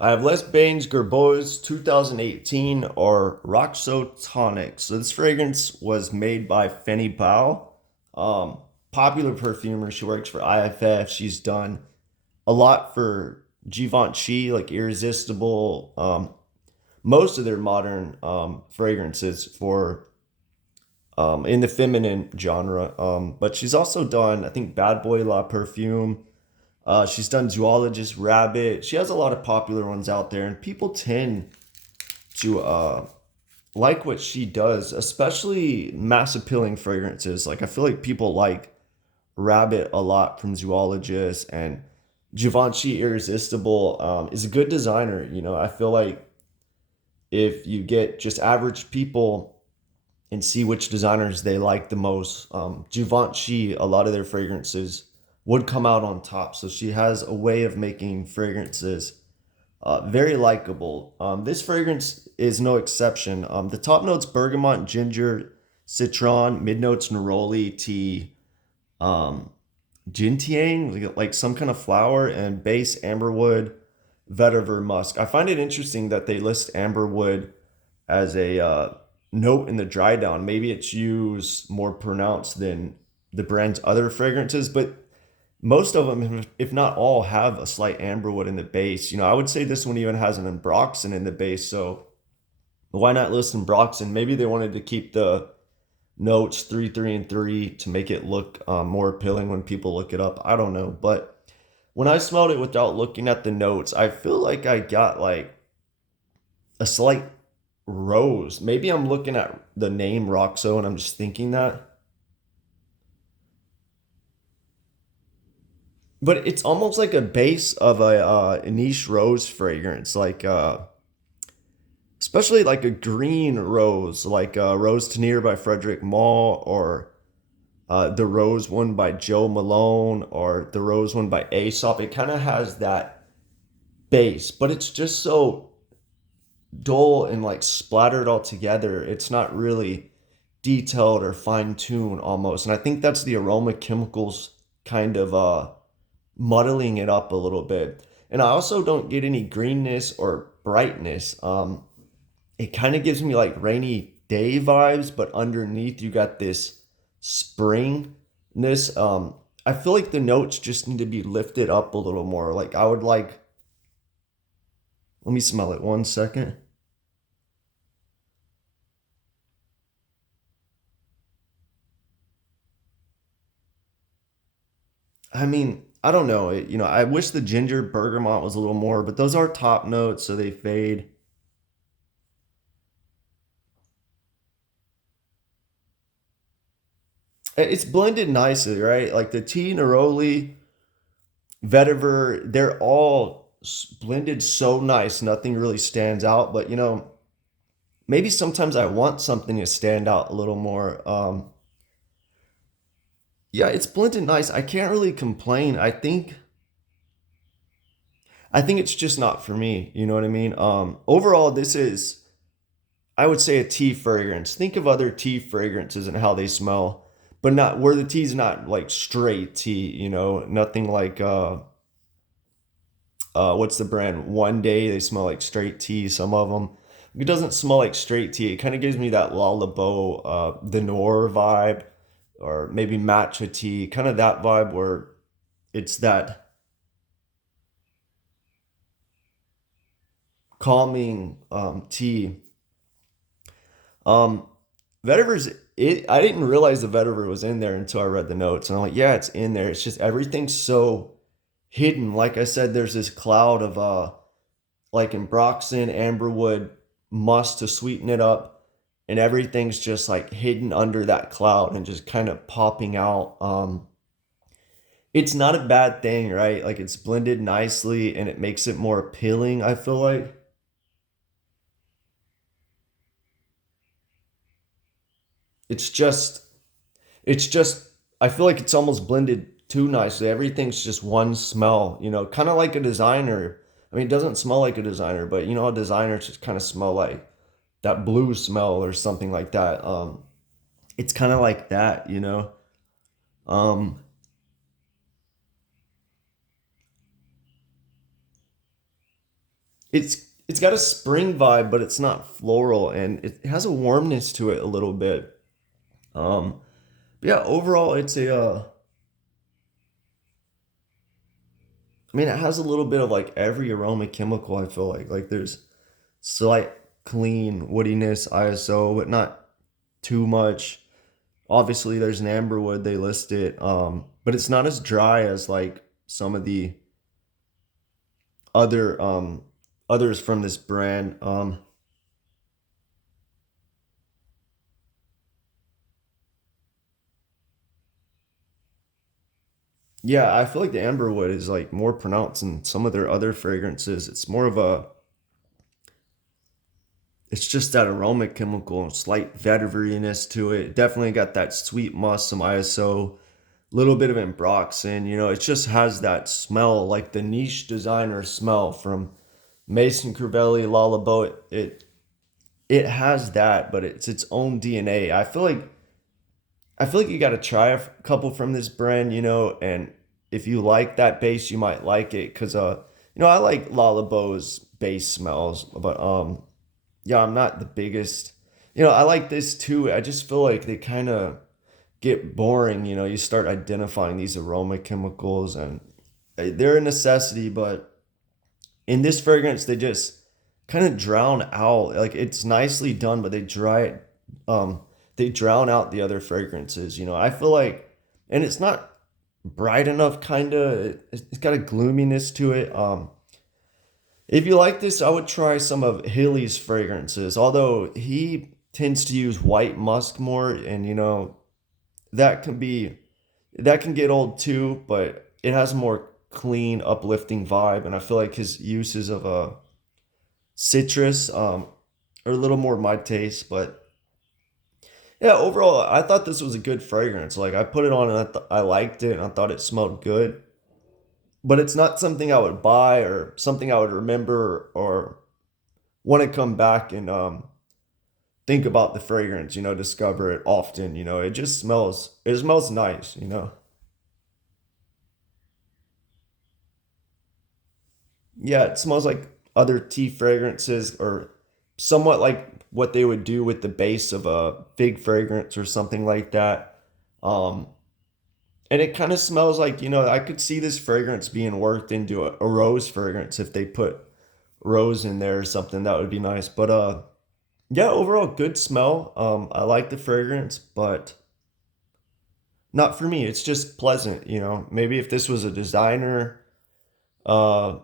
I have less Bains Guerbois 2018 or Roxo Tonic. So this fragrance was made by Fanny Bao, um, popular perfumer. She works for IFF. She's done a lot for Givenchy, like Irresistible, most of their modern fragrances for in the feminine genre. But she's also done, I think, Bad Boy La Perfume. She's done Zoologist, Rabbit. She has a lot of popular ones out there, and people tend to like what she does, especially mass appealing fragrances. Like I feel like people like Rabbit a lot from Zoologist, and Givenchy Irresistible is a good designer. I feel like if you get just average people and see which designers they like the most. Givenchy, a lot of their fragrances would come out on top. So she has a way of making fragrances very likable. This fragrance is no exception. The top notes bergamot, ginger, citron, mid notes neroli, tea, um, gentian, like some kind of flower, and base amberwood, vetiver, musk. I find it interesting that they list amberwood as a note in the dry down. Maybe it's used more pronounced than the brand's other fragrances, but most of them, if not all, have a slight amberwood in the base. I would say this one even has an ambroxan in the base. So why not list ambroxan? Maybe they wanted to keep the notes 3, 3, and 3 to make it look more appealing when people look it up. I don't know, but when I smelled it without looking at the notes, I feel like I got like a slight rose. Maybe I'm looking at the name Roxo and I'm just thinking that. But it's almost like a base of a niche rose fragrance, like especially like a green rose, like Rose Tenier by Frederick Malle, or the rose one by Joe Malone, or the rose one by Aesop. It kind of has that base, but it's just so dull and like splattered all together. It's not really detailed or fine tuned almost. And I think that's the aroma chemicals kind of muddling it up a little bit. And I also don't get any greenness or brightness. It kind of gives me like rainy day vibes, but underneath you got this springness. I feel like the notes just need to be lifted up a little more. Like I would like, let me smell it 1 second. I mean, I don't know. I wish the ginger bergamot was a little more, but those are top notes, so they fade. It's blended nicely, right? Like the tea, neroli, vetiver, they're all blended so nice. Nothing really stands out, but maybe sometimes I want something to stand out a little more. Yeah, it's blended nice. I can't really complain. I think it's just not for me. You know what I mean? Overall, this is, I would say, a tea fragrance. Think of other tea fragrances and how they smell, but not where the tea's not like straight tea. Nothing like what's the brand? One Day, they smell like straight tea. Some of them. It doesn't smell like straight tea. It kind of gives me that Lalabo, the Noir vibe, or maybe matcha tea, kind of that vibe where it's that calming tea. Um, Vetiver's it. I didn't realize the vetiver was in there until I read the notes, and I'm like, yeah, it's in there. It's just everything's so hidden. Like I said, there's this cloud of like ambroxan, amberwood, musk to sweeten it up, and everything's just like hidden under that cloud and just kind of popping out. It's not a bad thing, right? Like it's blended nicely and it makes it more appealing. I feel like it's just it's just I feel like it's almost blended too nicely. Everything's just one smell, kind of like a designer. I mean, it doesn't smell like a designer, but a designer just kind of smell like that blue smell or something like that. It's kind of like that. Um, it's got a spring vibe, but it's not floral, and it has a warmness to it a little bit. But yeah, overall, it's a. I mean, it has a little bit of like every aroma chemical. I feel like there's slight clean woodiness, ISO, but not too much. Obviously, there's an amberwood they list it, but it's not as dry as like some of the other others from this brand. Yeah, I feel like the amberwood is like more pronounced than some of their other fragrances. It's more of a, it's just that aroma chemical, slight veterinariness to it. Definitely got that sweet musk, some ISO, little bit of ambroxan. It just has that smell, like the niche designer smell from Mason Crivelli, Lalabo. It has that, but it's its own DNA. I feel like you got to try a couple from this brand, and if you like that base, you might like it because I like Lalabo's base smells, but yeah, I'm not the biggest. I like this too. I just feel like they kind of get boring. You start identifying these aroma chemicals, and they're a necessity, but in this fragrance, they just kind of drown out. Like it's nicely done, but they drown out the other fragrances. I feel like, and it's not bright enough. Kind of, it's got a gloominess to it. If you like this, I would try some of Hilly's fragrances. Although he tends to use white musk more, and that can be that can get old too, but it has a more clean, uplifting vibe, and I feel like his uses of citrus are a little more my taste. But yeah, overall, I thought this was a good fragrance. Like I put it on and I liked it, and I thought it smelled good. But it's not something I would buy or something I would remember or want to come back and think about the fragrance. Discover it often. It smells nice. Yeah, it smells like other tea fragrances or somewhat like what they would do with the base of a fig fragrance or something like that. Um, and it kind of smells like, I could see this fragrance being worked into a rose fragrance if they put rose in there or something. That would be nice. But yeah, overall good smell. I like the fragrance, but not for me. It's just pleasant. Maybe if this was a designer, uh,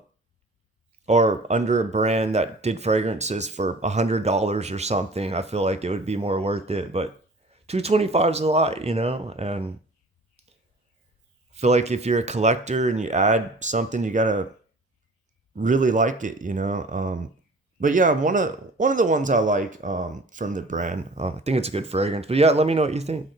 or under a brand that did fragrances for $100 or something, I feel like it would be more worth it. But 225 is a lot. And I feel like if you're a collector and you add something, you gotta really like it. But yeah, one of the ones I like from the brand. I think it's a good fragrance. But yeah, let me know what you think.